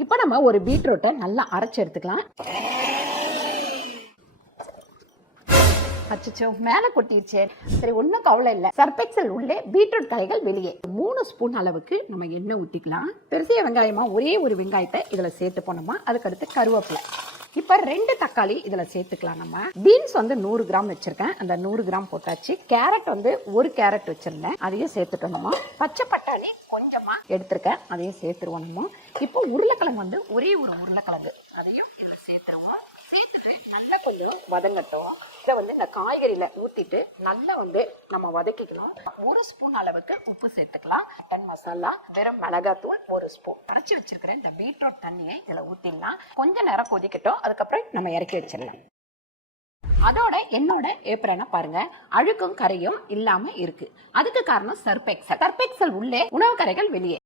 இப்போ நம்ம ஒரு பீட்ரூட்டை நல்லா அரைச்சி எடுத்துக்கலாம். அச்சோ, மேல கொட்டிருச்சே. சரி, ஒன்றும் கவலை இல்லை. சர்பெக்சல் உள்ளே, பீட்ரூட் தலைகள் வெளியே. 3 ஸ்பூன் அளவுக்கு நம்ம எண்ணெய் ஊற்றிக்கலாம். பெருசிய வெங்காயமா ஒரே ஒரு வெங்காயத்தை இதில் சேர்த்து போனோமா, அதுக்கடுத்து கருவேப்பிலை. இப்போ 2 தக்காளி இதில் சேர்த்துக்கலாம். நம்ம பீன்ஸ் 100 கிராம் வச்சிருக்கேன், அந்த 100 கிராம் போட்டாச்சு. கேரட் 1 கேரட் வச்சிருந்தேன், அதையும் சேர்த்துட்டோம். பச்சை பட்டாணி கொஞ்சமா எடுத்திருக்கேன், அதையும் சேர்த்துருவோம். நம்ம இப்போ உருளைக்கிழங்கு ஒரே ஒரு உருளைக்கிழங்கு, அதையும் இதில் சேர்த்துருவோம். சேர்த்துட்டு நல்லா கொஞ்சம் வதங்கட்டும். இதை இந்த காய்கறியில ஊத்திட்டு நல்லா நம்ம வதக்கிக்கலாம். 1 ஸ்பூன் அளவுக்கு உப்பு சேர்த்துக்கலாம். மட்டன் மசாலா, வெறும் மிளகாத்தூள் 1 ஸ்பூன். அரைச்சி வச்சிருக்கிற இந்த பீட்ரூட் தண்ணியை இதுல ஊத்திடலாம். கொஞ்ச நேரம் கொதிக்கட்டும், அதுக்கப்புறம் நம்ம இறக்கி வச்சிடலாம். அதோட என்னோட ஏப்ரனை பாருங்க, அழுக்கும் கரையும் இல்லாம இருக்கு. அதுக்கு காரணம் சர்பெக்சல். சர்பெக்சல் உள்ளே, உணவு கரைகள் வெளியே.